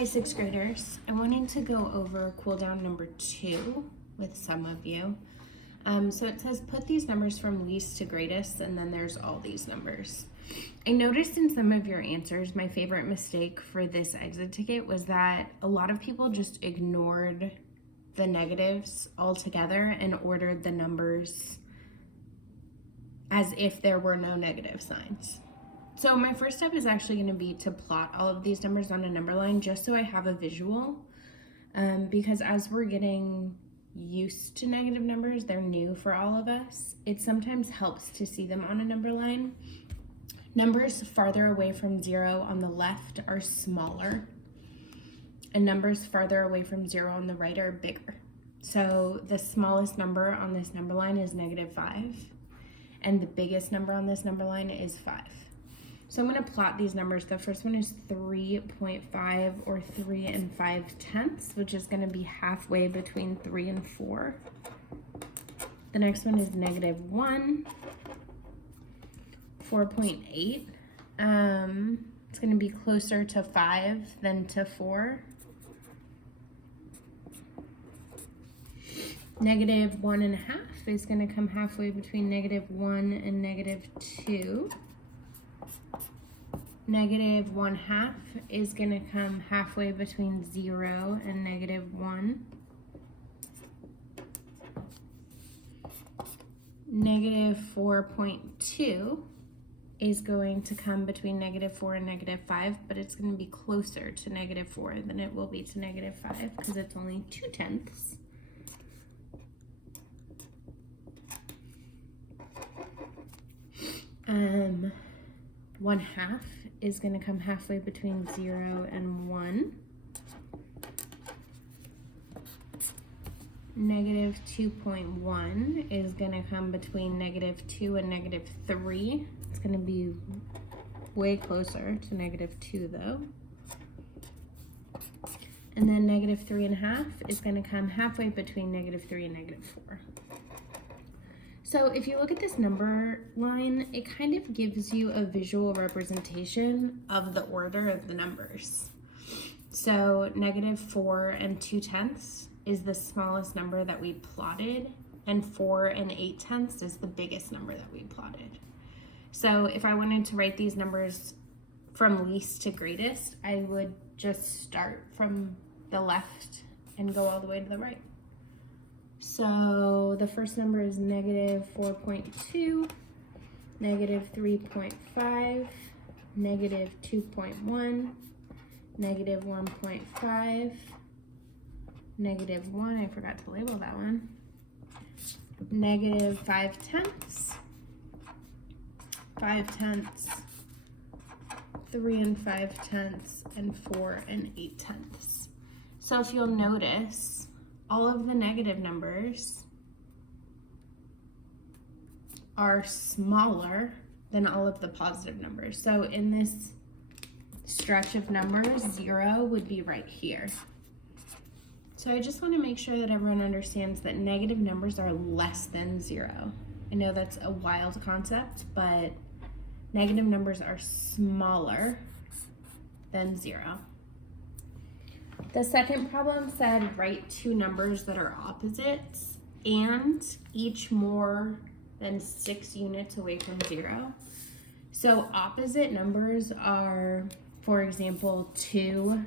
Hi, sixth graders. I wanted to go over cool down number 2 with some of you. So it says put these numbers from least to greatest, and then there's all these numbers. I noticed in some of your answers, my favorite mistake for this exit ticket was that a lot of people just ignored the negatives altogether and ordered the numbers as if there were no negative signs. So my first step is actually going to be to plot all of these numbers on a number line just so I have a visual, because as we're getting used to negative numbers, they're new for all of us. It sometimes helps to see them on a number line. Numbers farther away from 0 on the left are smaller, and numbers farther away from 0 on the right are bigger. So the smallest number on this number line is -5, and the biggest number on this number line is 5. So I'm going to plot these numbers. The first one is 3.5 or 3 5/10, which is going to be halfway between 3 and 4. The next one is -1, 4.8. It's going to be closer to 5 than to 4. -1.5 is going to come halfway between -1 and -2. -1/2 is going to come halfway between 0 and -1. -4.2 is going to come between -4 and -5, but it's going to be closer to -4 than it will be to -5 because it's only 2/10. One-half is going to come halfway between 0 and 1. -2.1 is going to come between -2 and -3. It's going to be way closer to -2 though. And then -3.5 is going to come halfway between -3 and -4. So if you look at this number line, it kind of gives you a visual representation of the order of the numbers. So -4 and 2/10 is the smallest number that we plotted, and 4 and 8/10 is the biggest number that we plotted. So if I wanted to write these numbers from least to greatest, I would just start from the left and go all the way to the right. So the first number is -4.2, -3.5, -2.1, -1.5, -1, I forgot to label that one, -5/10, 5/10, 3 5/10, and 4 8/10. So if you'll notice, all of the negative numbers are smaller than all of the positive numbers. So in this stretch of numbers, 0 would be right here. So I just want to make sure that everyone understands that negative numbers are less than 0. I know that's a wild concept, but negative numbers are smaller than 0. The second problem said write 2 numbers that are opposites and each more than 6 units away from 0. So opposite numbers are, for example, 2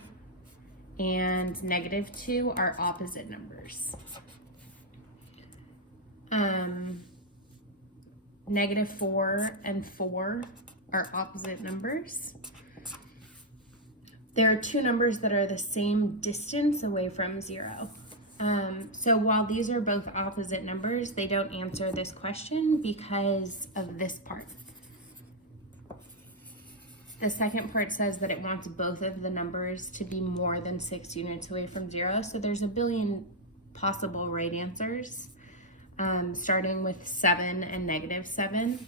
and -2 are opposite numbers. -4 and 4 are opposite numbers. There are 2 numbers that are the same distance away from 0. So while these are both opposite numbers, they don't answer this question because of this part. The second part says that it wants both of the numbers to be more than 6 units away from 0. So there's a billion possible right answers, starting with 7 and -7.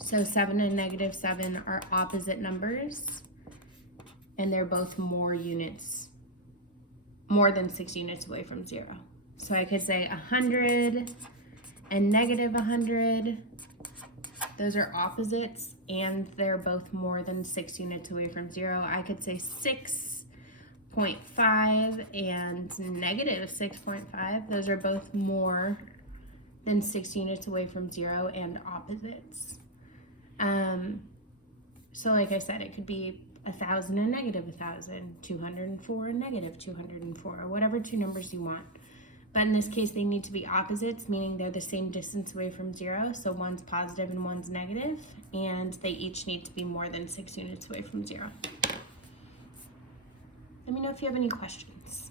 So 7 and -7 are opposite numbers, and they're both more than 6 units away from 0. So I could say 100 and -100. Those are opposites, and they're both more than 6 units away from 0. I could say 6 0.5 and negative 6.5. Those are both more than 6 units away from 0 and opposites. So like I said, it could be 1,000 and negative 1,000, 204 and negative 204, or whatever two numbers you want. But in this case, they need to be opposites, meaning they're the same distance away from 0. So one's positive and one's negative, and they each need to be more than 6 units away from 0. Let me know if you have any questions.